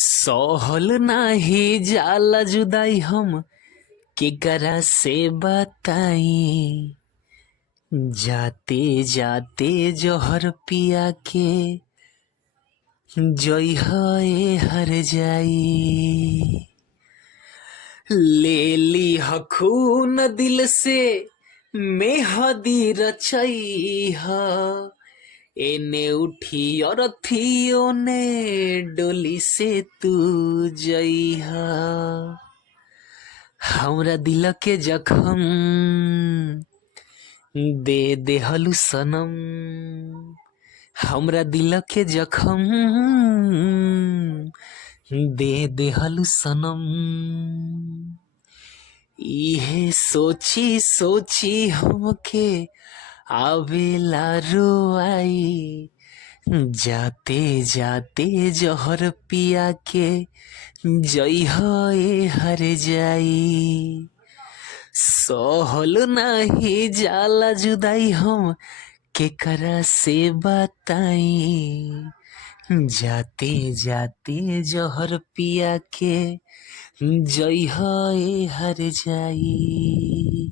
सहल नाही जाला जुदाई हम केकरा से बताई। जाते जाते जहर पिया के जई है हर जाई। ले ली हखून दिल से मेहदी रचई है। एने उठी और थियो ने डोली से तू जइहा। हमरा दिल के जखम दे देहलु सनम। हमरा दिल के जखम दे देहलु सनम। इहे सोची सोची हमके आवेला रोआई। जाते जाते जहर पिया के जई है हर जाई। सहल नाही जाला जुदाई हम केकरा से बताई। जाते जाते जहर पिया के जई है हर जाई।